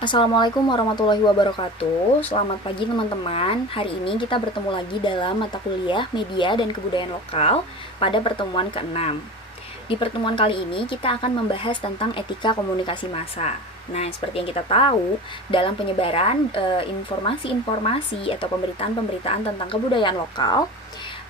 Assalamualaikum warahmatullahi wabarakatuh. Selamat pagi teman-teman. Hari ini kita bertemu lagi dalam mata kuliah Media dan Kebudayaan Lokal pada pertemuan ke-6. Di pertemuan kali ini kita akan membahas tentang etika komunikasi massa. Nah, seperti yang kita tahu, dalam penyebaran informasi-informasi atau pemberitaan-pemberitaan tentang kebudayaan lokal,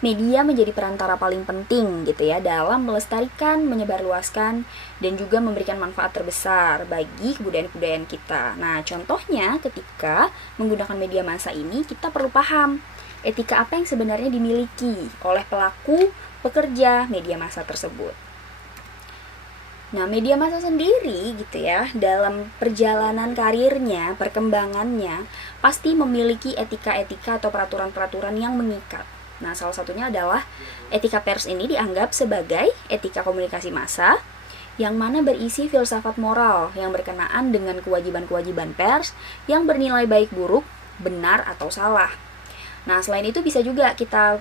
media menjadi perantara paling penting gitu ya dalam melestarikan, menyebarluaskan, dan juga memberikan manfaat terbesar bagi kebudayaan-kebudayaan kita. Nah, contohnya ketika menggunakan media massa ini, kita perlu paham etika apa yang sebenarnya dimiliki oleh pelaku pekerja media massa tersebut. Nah, media massa sendiri gitu ya, dalam perjalanan karirnya, perkembangannya, pasti memiliki etika-etika atau peraturan-peraturan yang mengikat. Nah, salah satunya adalah etika pers ini dianggap sebagai etika komunikasi massa yang mana berisi filsafat moral yang berkenaan dengan kewajiban-kewajiban pers yang bernilai baik buruk, benar atau salah. Nah, selain itu bisa juga kita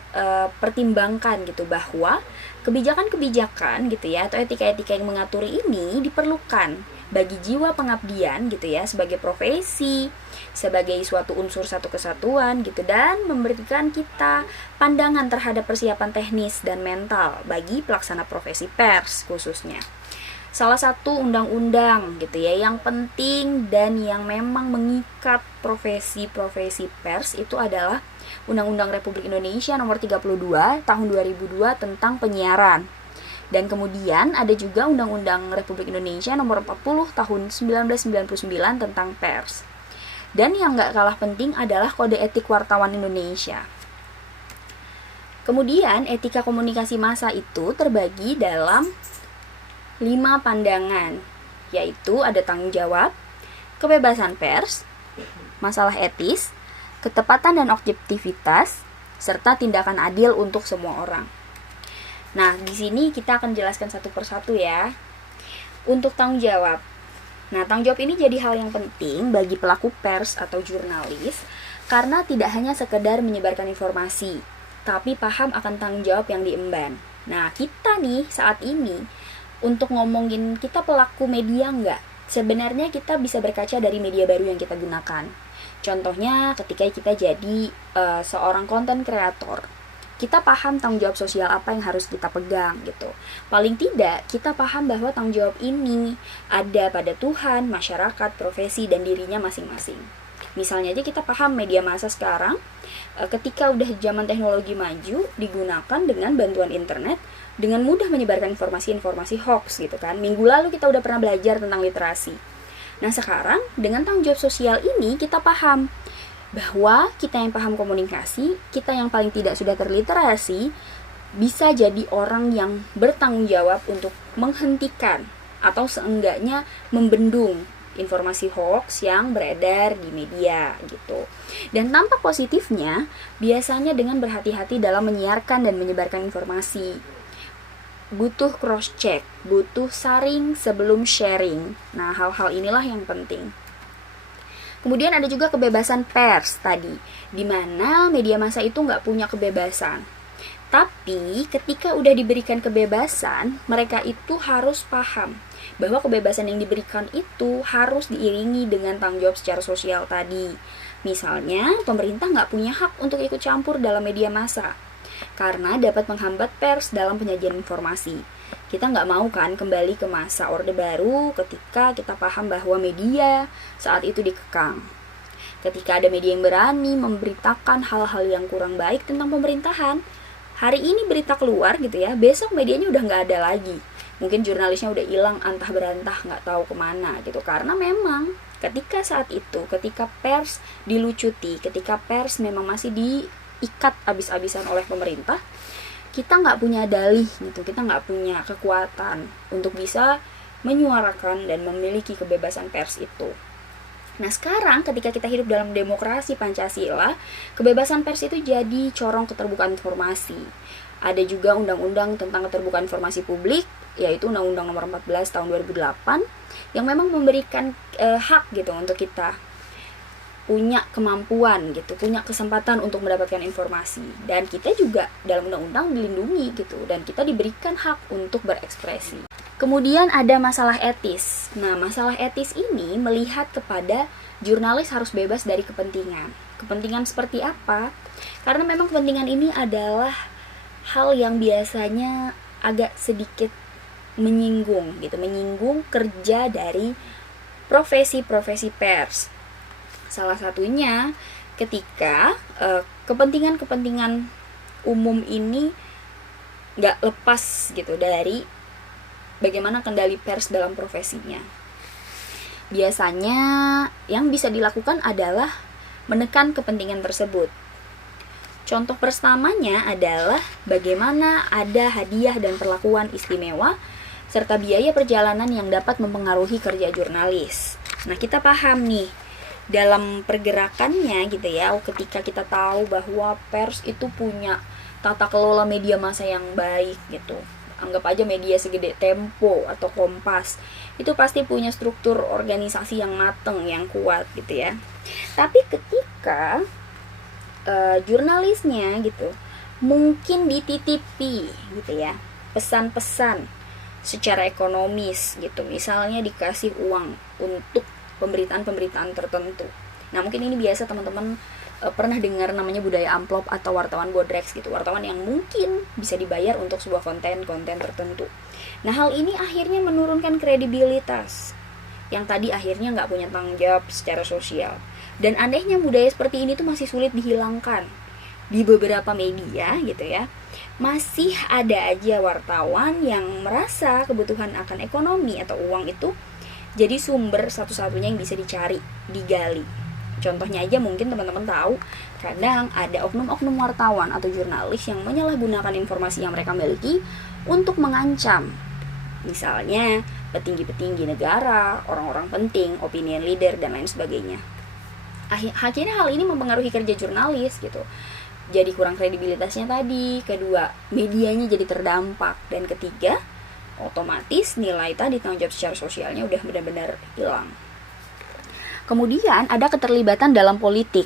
pertimbangkan gitu bahwa kebijakan-kebijakan gitu ya atau etika-etika yang mengatur ini diperlukan bagi jiwa pengabdian gitu ya sebagai profesi, sebagai suatu unsur satu kesatuan gitu, dan memberikan kita pandangan terhadap persiapan teknis dan mental bagi pelaksana profesi pers khususnya. Salah satu undang-undang gitu ya yang penting dan yang memang mengikat profesi-profesi pers itu adalah Undang-Undang Republik Indonesia Nomor 32 Tahun 2002 tentang penyiaran. Dan kemudian ada juga Undang-Undang Republik Indonesia Nomor 40 Tahun 1999 tentang pers. Dan yang gak kalah penting adalah Kode Etik Wartawan Indonesia. Kemudian etika komunikasi massa itu terbagi dalam 5 pandangan, yaitu ada tanggung jawab, kebebasan pers, masalah etis, ketepatan dan objektivitas, serta tindakan adil untuk semua orang. Nah, di sini kita akan jelaskan satu persatu ya. Untuk tanggung jawab. Nah, tanggung jawab ini jadi hal yang penting bagi pelaku pers atau jurnalis karena tidak hanya sekedar menyebarkan informasi, tapi paham akan tanggung jawab yang diemban. Nah, kita nih saat ini untuk ngomongin kita pelaku media enggak? Sebenarnya kita bisa berkaca dari media baru yang kita gunakan. Contohnya ketika kita jadi seorang content creator, kita paham tanggung jawab sosial apa yang harus kita pegang gitu. Paling tidak kita paham bahwa tanggung jawab ini ada pada Tuhan, masyarakat, profesi, dan dirinya masing-masing. Misalnya aja kita paham media massa sekarang ketika udah zaman teknologi maju digunakan dengan bantuan internet dengan mudah menyebarkan informasi-informasi hoax gitu kan. Minggu lalu kita udah pernah belajar tentang literasi. Nah, sekarang dengan tanggung jawab sosial ini kita paham bahwa kita yang paham komunikasi, kita yang paling tidak sudah terliterasi, bisa jadi orang yang bertanggung jawab untuk menghentikan atau seenggaknya membendung informasi hoax yang beredar di media gitu. Dan tampak positifnya biasanya dengan berhati-hati dalam menyiarkan dan menyebarkan informasi. Butuh cross check, butuh saring sebelum sharing. Nah, hal-hal inilah yang penting. Kemudian ada juga kebebasan pers tadi, di mana media massa itu nggak punya kebebasan. Tapi ketika udah diberikan kebebasan, mereka itu harus paham bahwa kebebasan yang diberikan itu harus diiringi dengan tanggung jawab secara sosial tadi. Misalnya, pemerintah nggak punya hak untuk ikut campur dalam media massa, karena dapat menghambat pers dalam penyajian informasi. Kita nggak mau kan kembali ke masa Orde Baru ketika kita paham bahwa media saat itu dikekang. Ketika ada media yang berani memberitakan hal-hal yang kurang baik tentang pemerintahan, hari ini berita keluar gitu ya, besok medianya udah nggak ada lagi. Mungkin jurnalisnya udah hilang antah berantah nggak tahu kemana gitu. Karena memang ketika saat itu, ketika pers dilucuti, ketika pers memang masih diikat abis-abisan oleh pemerintah, kita nggak punya dalih gitu, kita nggak punya kekuatan untuk bisa menyuarakan dan memiliki kebebasan pers itu. Nah, sekarang ketika kita hidup dalam demokrasi Pancasila, kebebasan pers itu jadi corong keterbukaan informasi. Ada juga undang-undang tentang keterbukaan informasi publik, yaitu Undang-Undang Nomor 14 Tahun 2008 yang memang memberikan hak gitu untuk kita punya kemampuan gitu, punya kesempatan untuk mendapatkan informasi, dan kita juga dalam undang-undang dilindungi gitu, dan kita diberikan hak untuk berekspresi. Kemudian ada masalah etis. Nah, masalah etis ini melihat kepada jurnalis harus bebas dari kepentingan. Kepentingan seperti apa? Karena memang kepentingan ini adalah hal yang biasanya agak sedikit menyinggung gitu, menyinggung kerja dari profesi-profesi pers. Salah satunya ketika kepentingan-kepentingan umum ini nggak lepas gitu dari bagaimana kendali pers dalam profesinya. Biasanya yang bisa dilakukan adalah menekan kepentingan tersebut. Contoh pertamanya adalah bagaimana ada hadiah dan perlakuan istimewa serta biaya perjalanan yang dapat mempengaruhi kerja jurnalis. Nah, kita paham nih dalam pergerakannya gitu ya, ketika kita tahu bahwa pers itu punya tata kelola media massa yang baik gitu. Anggap aja media segede Tempo atau Kompas, itu pasti punya struktur organisasi yang mateng, yang kuat gitu ya. Tapi ketika jurnalisnya gitu mungkin dititipi gitu ya pesan-pesan secara ekonomis gitu, misalnya dikasih uang untuk pemberitaan-pemberitaan tertentu. Nah, mungkin ini biasa teman-teman pernah dengar namanya budaya amplop atau wartawan bodreks gitu, wartawan yang mungkin bisa dibayar untuk sebuah konten-konten tertentu. Nah, hal ini akhirnya menurunkan kredibilitas yang tadi akhirnya nggak punya tanggung jawab secara sosial. Dan anehnya budaya seperti ini tuh masih sulit dihilangkan di beberapa media gitu ya. Masih ada aja wartawan yang merasa kebutuhan akan ekonomi atau uang itu jadi sumber satu-satunya yang bisa dicari, digali. Contohnya aja mungkin teman-teman tahu, kadang ada oknum-oknum wartawan atau jurnalis yang menyalahgunakan informasi yang mereka miliki untuk mengancam. Misalnya petinggi-petinggi negara, orang-orang penting, opinion leader, dan lain sebagainya. Akhirnya hal ini mempengaruhi kerja jurnalis gitu. Jadi kurang kredibilitasnya tadi, kedua medianya jadi terdampak, dan ketiga otomatis nilai tadi tanggung jawab secara sosialnya udah benar-benar hilang. Kemudian ada keterlibatan dalam politik.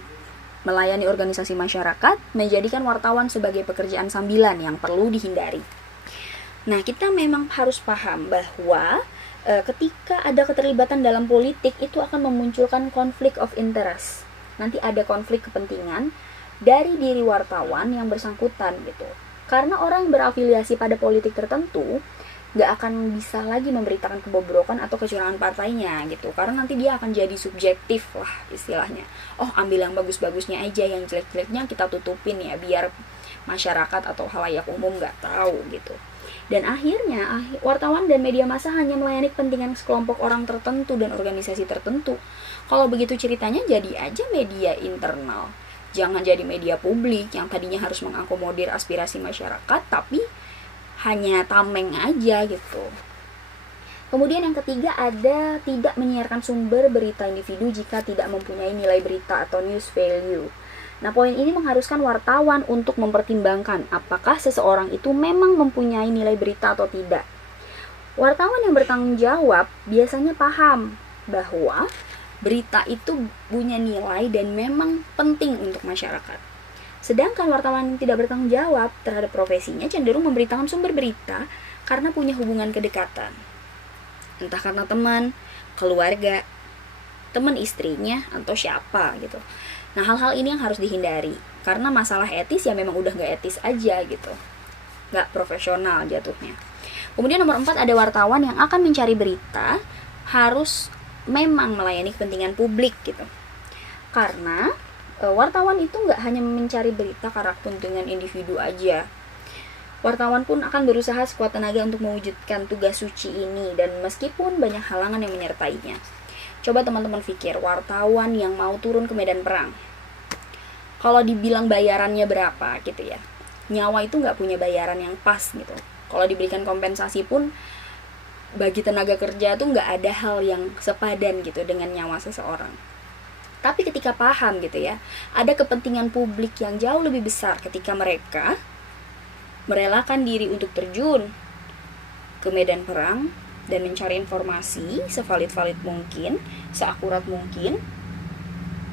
Melayani organisasi masyarakat menjadikan wartawan sebagai pekerjaan sambilan yang perlu dihindari. Nah, kita memang harus paham bahwa ketika ada keterlibatan dalam politik itu akan memunculkan konflik of interest. Nanti ada konflik kepentingan dari diri wartawan yang bersangkutan gitu. Karena orang yang berafiliasi pada politik tertentu gak akan bisa lagi memberitakan kebobrokan atau kecurangan partainya gitu, karena nanti dia akan jadi subjektif lah istilahnya. Oh, ambil yang bagus-bagusnya aja, yang jelek-jeleknya kita tutupin ya biar masyarakat atau halayak umum gak tahu gitu. Dan akhirnya wartawan dan media massa hanya melayani kepentingan sekelompok orang tertentu dan organisasi tertentu. Kalau begitu ceritanya jadi aja media internal, jangan jadi media publik yang tadinya harus mengakomodir aspirasi masyarakat tapi hanya tameng aja gitu. Kemudian yang ketiga ada tidak menyiarkan sumber berita individu jika tidak mempunyai nilai berita atau news value. Nah, poin ini mengharuskan wartawan untuk mempertimbangkan apakah seseorang itu memang mempunyai nilai berita atau tidak. Wartawan yang bertanggung jawab biasanya paham bahwa berita itu punya nilai dan memang penting untuk masyarakat. Sedangkan wartawan yang tidak bertanggung jawab terhadap profesinya cenderung memberitakan sumber berita karena punya hubungan kedekatan. Entah karena teman, keluarga, teman istrinya, atau siapa gitu. Nah, hal-hal ini yang harus dihindari. Karena masalah etis ya memang udah gak etis aja gitu. Gak profesional jatuhnya. Kemudian nomor 4 ada wartawan yang akan mencari berita harus memang melayani kepentingan publik gitu. Karena wartawan itu nggak hanya mencari berita karena kepentingan individu aja. Wartawan pun akan berusaha sekuat tenaga untuk mewujudkan tugas suci ini, dan meskipun banyak halangan yang menyertainya. Coba teman-teman pikir, wartawan yang mau turun ke medan perang, kalau dibilang bayarannya berapa gitu ya, nyawa itu nggak punya bayaran yang pas gitu. Kalau diberikan kompensasi pun bagi tenaga kerja tuh nggak ada hal yang sepadan gitu dengan nyawa seseorang. Tapi ketika paham gitu ya, ada kepentingan publik yang jauh lebih besar ketika mereka merelakan diri untuk terjun ke medan perang dan mencari informasi sevalid-valid mungkin, seakurat mungkin,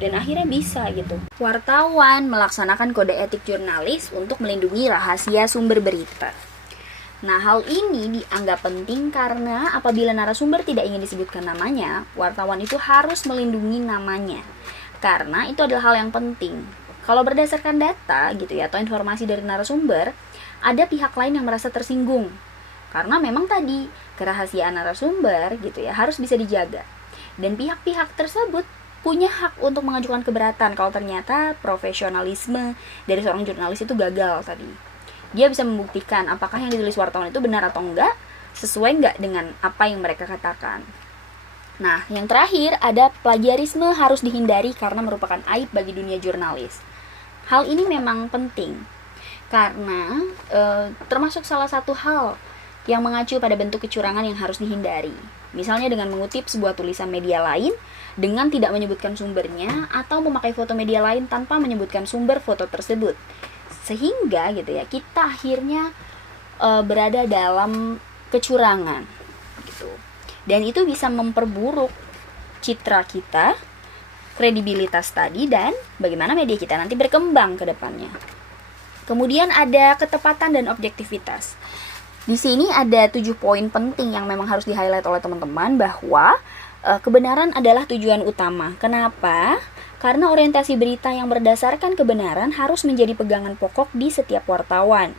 dan akhirnya bisa gitu. Wartawan melaksanakan kode etik jurnalis untuk melindungi rahasia sumber berita. Nah, hal ini dianggap penting karena apabila narasumber tidak ingin disebutkan namanya, wartawan itu harus melindungi namanya. Karena itu adalah hal yang penting. Kalau berdasarkan data gitu ya, atau informasi dari narasumber, ada pihak lain yang merasa tersinggung. Karena memang tadi kerahasiaan narasumber gitu ya harus bisa dijaga. Dan pihak-pihak tersebut punya hak untuk mengajukan keberatan kalau ternyata profesionalisme dari seorang jurnalis itu gagal tadi. Dia bisa membuktikan apakah yang ditulis wartawan itu benar atau enggak, sesuai enggak dengan apa yang mereka katakan. Nah, yang terakhir ada plagiarisme harus dihindari karena merupakan aib bagi dunia jurnalis. Hal ini memang penting karena termasuk salah satu hal yang mengacu pada bentuk kecurangan yang harus dihindari. Misalnya dengan mengutip sebuah tulisan media lain dengan tidak menyebutkan sumbernya atau memakai foto media lain tanpa menyebutkan sumber foto tersebut. Sehingga gitu ya, kita akhirnya berada dalam kecurangan gitu. Dan itu bisa memperburuk citra kita, kredibilitas tadi, dan bagaimana media kita nanti berkembang ke depannya. Kemudian ada ketepatan dan objektivitas. Di sini ada 7 poin penting yang memang harus di-highlight oleh teman-teman, bahwa kebenaran adalah tujuan utama. Kenapa? Karena orientasi berita yang berdasarkan kebenaran harus menjadi pegangan pokok di setiap wartawan.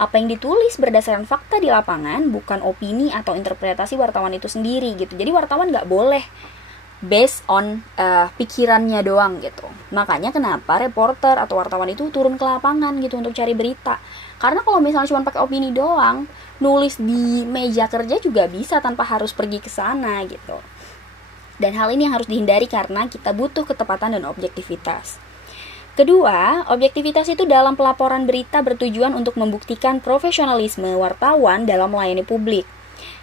Apa yang ditulis berdasarkan fakta di lapangan, bukan opini atau interpretasi wartawan itu sendiri gitu. Jadi wartawan nggak boleh based on pikirannya doang gitu. Makanya kenapa reporter atau wartawan itu turun ke lapangan gitu untuk cari berita. Karena kalau misalnya cuma pakai opini doang, nulis di meja kerja juga bisa tanpa harus pergi ke sana gitu. Dan hal ini yang harus dihindari karena kita butuh ketepatan dan objektivitas. Kedua, objektivitas itu dalam pelaporan berita bertujuan untuk membuktikan profesionalisme wartawan dalam melayani publik.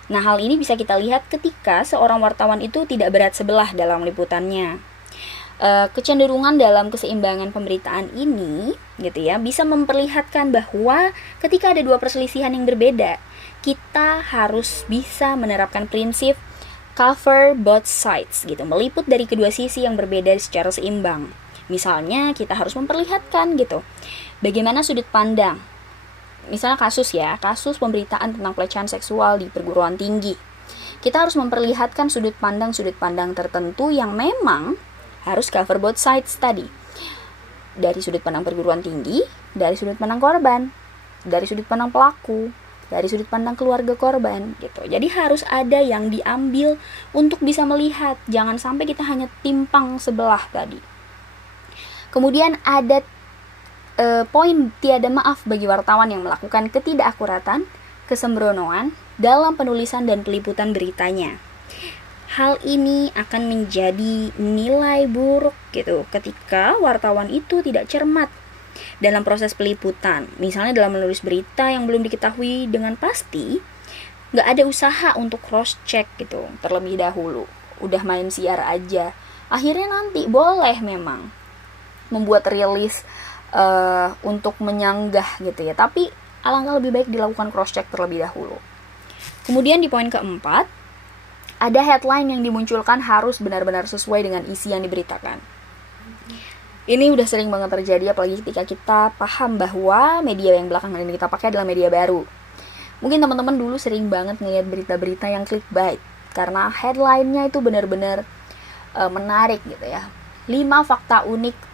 Nah, hal ini bisa kita lihat ketika seorang wartawan itu tidak berat sebelah dalam liputannya. Kecenderungan dalam keseimbangan pemberitaan ini gitu ya, bisa memperlihatkan bahwa ketika ada dua perselisihan yang berbeda, kita harus bisa menerapkan prinsip cover both sides gitu, meliput dari kedua sisi yang berbeda secara seimbang. Misalnya kita harus memperlihatkan gitu bagaimana sudut pandang. Misalnya kasus pemberitaan tentang pelecehan seksual di perguruan tinggi. Kita harus memperlihatkan sudut pandang tertentu yang memang harus cover both sides tadi. Dari sudut pandang perguruan tinggi, dari sudut pandang korban, dari sudut pandang pelaku, dari sudut pandang keluarga korban gitu. Jadi harus ada yang diambil untuk bisa melihat, jangan sampai kita hanya timpang sebelah tadi. Kemudian ada poin tiada maaf bagi wartawan yang melakukan ketidakakuratan, kesembronoan dalam penulisan dan peliputan beritanya. Hal ini akan menjadi nilai buruk gitu ketika wartawan itu tidak cermat dalam proses peliputan. Misalnya dalam menulis berita yang belum diketahui dengan pasti, nggak ada usaha untuk cross check gitu terlebih dahulu, udah main siar aja. Akhirnya nanti boleh memang membuat rilis untuk menyanggah gitu ya, tapi alangkah lebih baik dilakukan cross check terlebih dahulu. Kemudian di poin keempat, ada headline yang dimunculkan harus benar-benar sesuai dengan isi yang diberitakan. Ini udah sering banget terjadi, apalagi ketika kita paham bahwa media yang belakangan ini kita pakai adalah media baru. Mungkin teman-teman dulu sering banget ngeliat berita-berita yang clickbait, karena headline-nya itu benar-benar menarik gitu ya. 5 fakta unik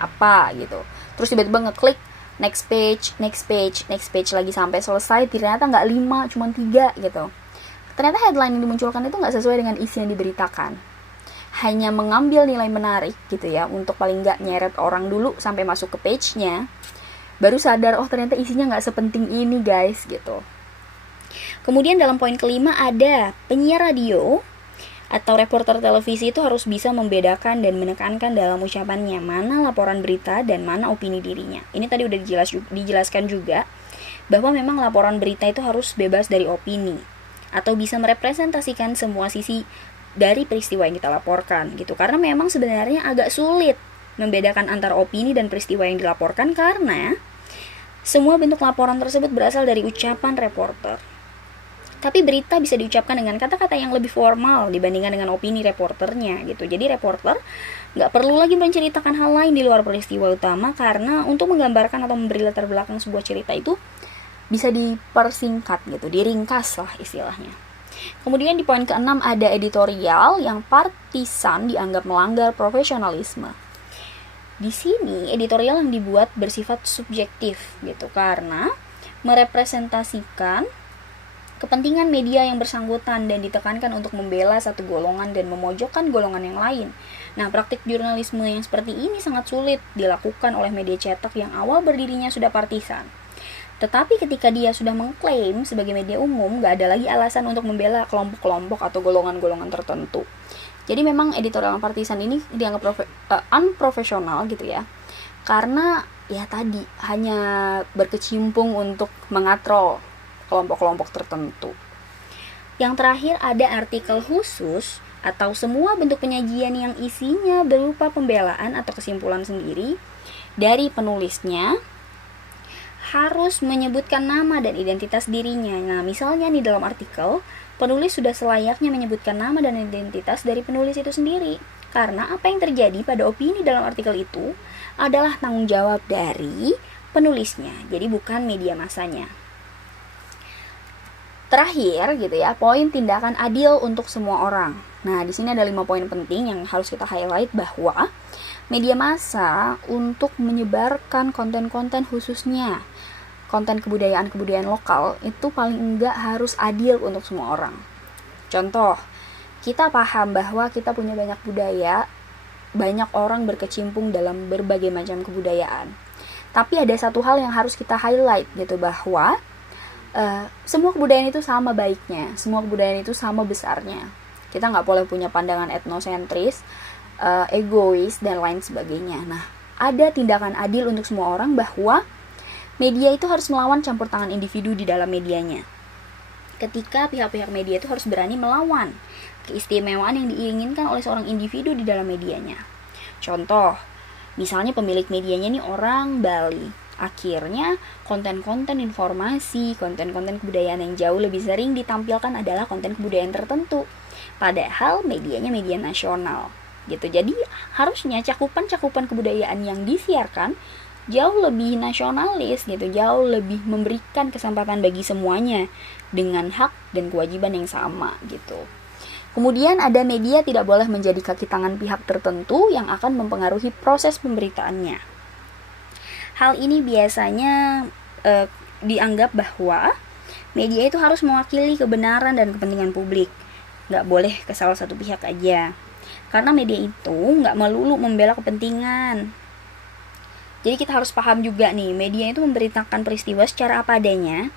apa gitu. Terus tiba-tiba ngeklik next page lagi sampai selesai, ternyata nggak 5, cuma 3 gitu. Ternyata headline yang dimunculkan itu nggak sesuai dengan isi yang diberitakan. Hanya mengambil nilai menarik gitu ya, untuk paling nggak nyeret orang dulu sampai masuk ke page-nya, baru sadar, oh ternyata isinya nggak sepenting ini guys gitu. Kemudian dalam poin kelima ada penyiar radio atau reporter televisi itu harus bisa membedakan dan menekankan dalam ucapannya mana laporan berita dan mana opini dirinya. Ini tadi udah dijelaskan juga bahwa memang laporan berita itu harus bebas dari opini atau bisa merepresentasikan semua sisi dari peristiwa yang kita laporkan gitu. Karena memang sebenarnya agak sulit membedakan antara opini dan peristiwa yang dilaporkan karena semua bentuk laporan tersebut berasal dari ucapan reporter. Tapi berita bisa diucapkan dengan kata-kata yang lebih formal dibandingkan dengan opini reporternya gitu. Jadi reporter nggak perlu lagi menceritakan hal lain di luar peristiwa utama, karena untuk menggambarkan atau memberi latar belakang sebuah cerita itu bisa dipersingkat gitu, diringkas lah istilahnya. Kemudian di poin ke-6 ada editorial yang partisan dianggap melanggar profesionalisme. Di sini editorial yang dibuat bersifat subjektif gitu, karena merepresentasikan kepentingan media yang bersangkutan dan ditekankan untuk membela satu golongan dan memojokkan golongan yang lain. Nah, praktik jurnalisme yang seperti ini sangat sulit dilakukan oleh media cetak yang awal berdirinya sudah partisan. Tetapi ketika dia sudah mengklaim sebagai media umum, gak ada lagi alasan untuk membela kelompok-kelompok atau golongan-golongan tertentu. Jadi memang editorial partisan ini dianggap unprofesional gitu ya. Karena ya tadi hanya berkecimpung untuk mengatrol kelompok-kelompok tertentu. Yang terakhir ada artikel khusus atau semua bentuk penyajian yang isinya berupa pembelaan atau kesimpulan sendiri dari penulisnya harus menyebutkan nama dan identitas dirinya. Nah, misalnya nih dalam artikel, penulis sudah selayaknya menyebutkan nama dan identitas dari penulis itu sendiri. Karena apa yang terjadi pada opini dalam artikel itu adalah tanggung jawab dari penulisnya, jadi bukan media massanya. Terakhir gitu ya, poin tindakan adil untuk semua orang. Nah, di sini ada 5 poin penting yang harus kita highlight, bahwa media massa untuk menyebarkan konten-konten khususnya konten kebudayaan lokal itu paling enggak harus adil untuk semua orang. Contoh, kita paham bahwa kita punya banyak budaya, banyak orang berkecimpung dalam berbagai macam kebudayaan. Tapi ada satu hal yang harus kita highlight gitu, bahwa semua kebudayaan itu sama baiknya, semua kebudayaan itu sama besarnya. Kita nggak boleh punya pandangan etnosentris, egois, dan lain sebagainya. Nah, ada tindakan adil untuk semua orang, bahwa media itu harus melawan campur tangan individu di dalam medianya. Ketika pihak-pihak media itu harus berani melawan keistimewaan yang diinginkan oleh seorang individu di dalam medianya. Contoh, misalnya pemilik medianya ini orang Bali. Akhirnya konten-konten informasi, konten-konten kebudayaan yang jauh lebih sering ditampilkan adalah konten kebudayaan tertentu. Padahal medianya media nasional gitu. Jadi harusnya cakupan kebudayaan yang disiarkan jauh lebih nasionalis gitu, jauh lebih memberikan kesempatan bagi semuanya dengan hak dan kewajiban yang sama gitu. Kemudian ada media tidak boleh menjadi kaki tangan pihak tertentu yang akan mempengaruhi proses pemberitaannya. Hal ini biasanya dianggap bahwa media itu harus mewakili kebenaran dan kepentingan publik. Nggak boleh ke salah satu pihak aja. Karena media itu nggak melulu membela kepentingan. Jadi kita harus paham juga nih, media itu memberitakan peristiwa secara apa adanya,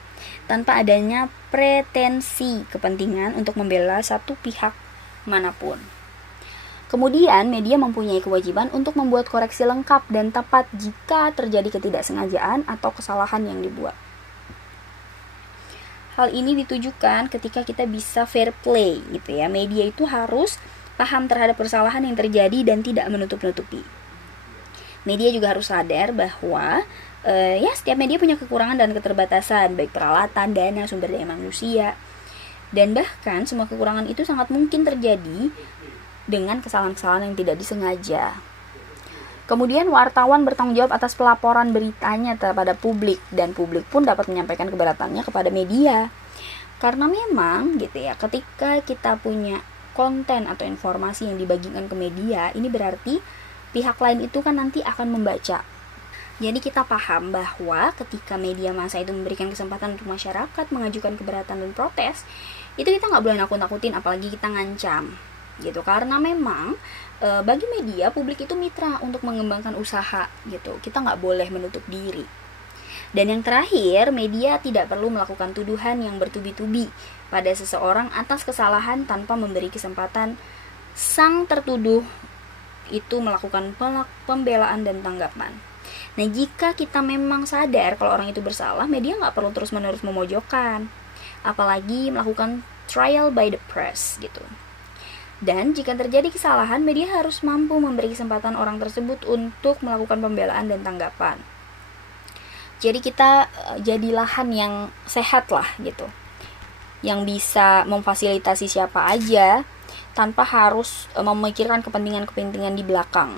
tanpa adanya pretensi kepentingan untuk membela satu pihak manapun. Kemudian, media mempunyai kewajiban untuk membuat koreksi lengkap dan tepat jika terjadi ketidaksengajaan atau kesalahan yang dibuat. Hal ini ditujukan ketika kita bisa fair play gitu ya. Media itu harus paham terhadap kesalahan yang terjadi dan tidak menutup-nutupi. Media juga harus sadar bahwa setiap media punya kekurangan dan keterbatasan, baik peralatan, dana, sumber daya manusia. Dan bahkan semua kekurangan itu sangat mungkin terjadi dengan kesalahan-kesalahan yang tidak disengaja. Kemudian wartawan bertanggung jawab atas pelaporan beritanya kepada publik, dan publik pun dapat menyampaikan keberatannya kepada media. Karena memang gitu ya, ketika kita punya konten atau informasi yang dibagikan ke media, ini berarti pihak lain itu kan nanti akan membaca. Jadi kita paham bahwa ketika media massa itu memberikan kesempatan untuk masyarakat mengajukan keberatan dan protes, itu kita nggak boleh nakut-nakutin, apalagi kita ngancam gitu. Karena memang bagi media, publik itu mitra untuk mengembangkan usaha gitu. Kita nggak boleh menutup diri. Dan yang terakhir, media tidak perlu melakukan tuduhan yang bertubi-tubi pada seseorang atas kesalahan tanpa memberi kesempatan sang tertuduh itu melakukan pembelaan dan tanggapan. Nah, jika kita memang sadar kalau orang itu bersalah, media nggak perlu terus-menerus memojokkan, apalagi melakukan trial by the press gitu. Dan jika terjadi kesalahan, media harus mampu memberi kesempatan orang tersebut untuk melakukan pembelaan dan tanggapan. Jadi kita jadi lahan yang sehat lah gitu. yang bisa memfasilitasi siapa aja tanpa harus memikirkan kepentingan-kepentingan di belakang.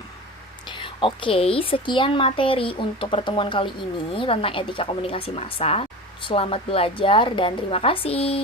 Oke, sekian materi untuk pertemuan kali ini tentang etika komunikasi massa. Selamat belajar dan terima kasih.